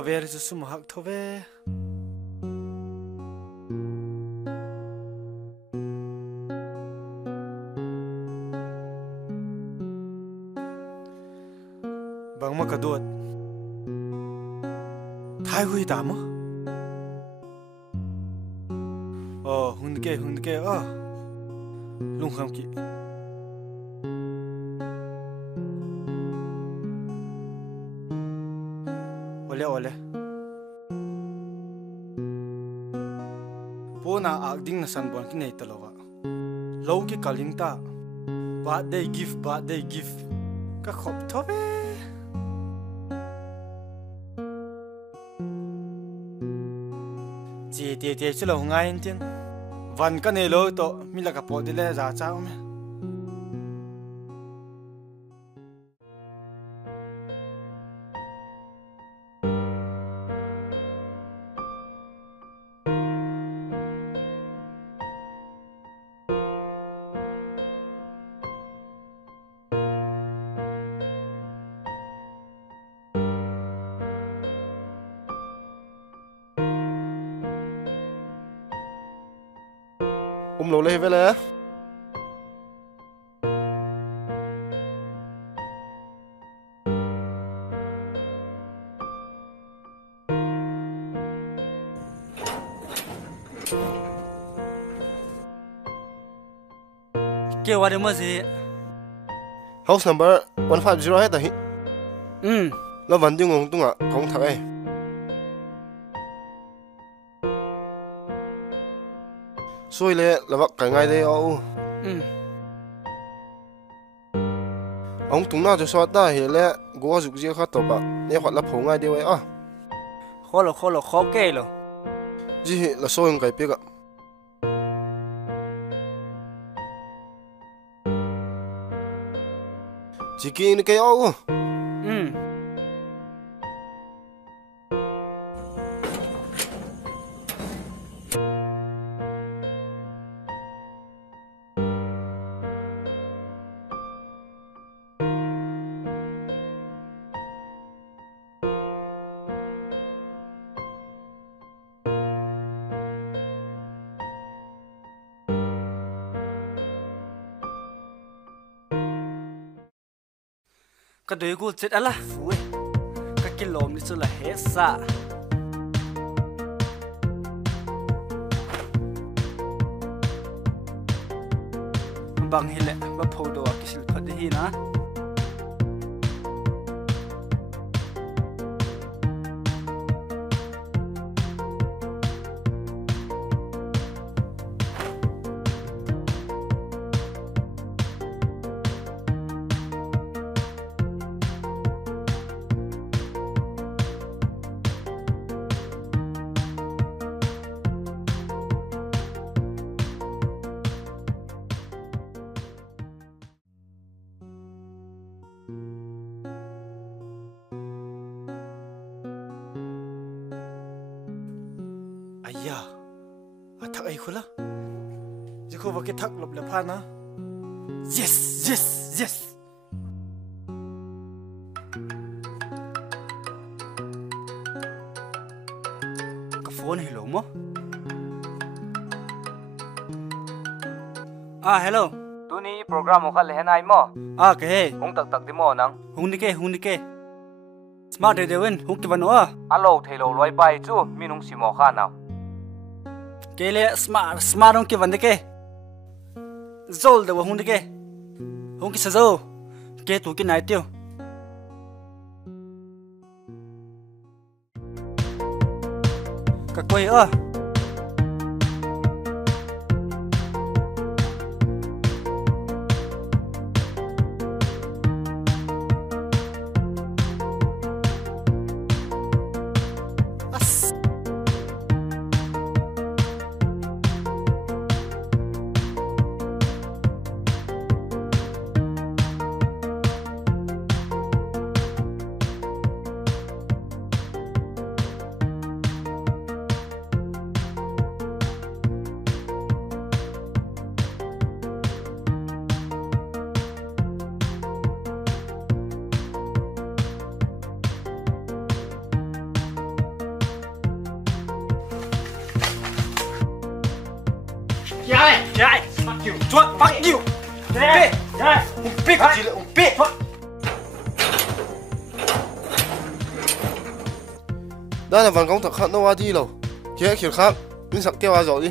Khaver is sumhak thove. Bang makadot. Thai hui damo. Oh, hundke oh. Lung kham ki. Ole. Pona agding na sanbon ki nei talowa. Low ki kalingta. But they give. Ka khop thobe. Ti chilo ngai tin. Van ka nei lo to mila ka po dile za cha me. Lô lê về lẽ Kêu vào mà gì? House number 150 hết rồi. Nó vẫn tiếng ngôn tung à, không thật ấy. Xui lệ là vắt cái ngay đây ô. Ông tung nào cho xóa ta thì lệ gõ dục riêng khát tổ bạc, nếu hoạt lập hổ ngay đây vậy à. Khó kê rồi. Gì là xôi cái biết ạ. Chỉ kia cái ô. Cái đôi cô chết là phủi. Cái lồm đi cho là hết xa. Bằng hi lệ mà phô đồ cái sự thật đi na. Aya, athak ai khula. Jiko ba ke thak lop le pha na. Yes. Ka phone hello mo. Hello. Tu ni program mo kha le hanai mo. Ke he. Hung tak di mo nang. Hung ni ke. Smart de win hung ki van o. Alo thelo loi pai chu minung si mo kha naw. Kele smart hung ki van de ke. Zol de hung de ke. Hung ki sa zo. Ke tu ki nai tiêu. Ka koi a. Yai, yai, fuck you, fuck you. Yai, yai, big, big. Đó là phần công thật khác nó qua đi rồi. Kia kiểu khác, mình sắp kêu vào rồi đi.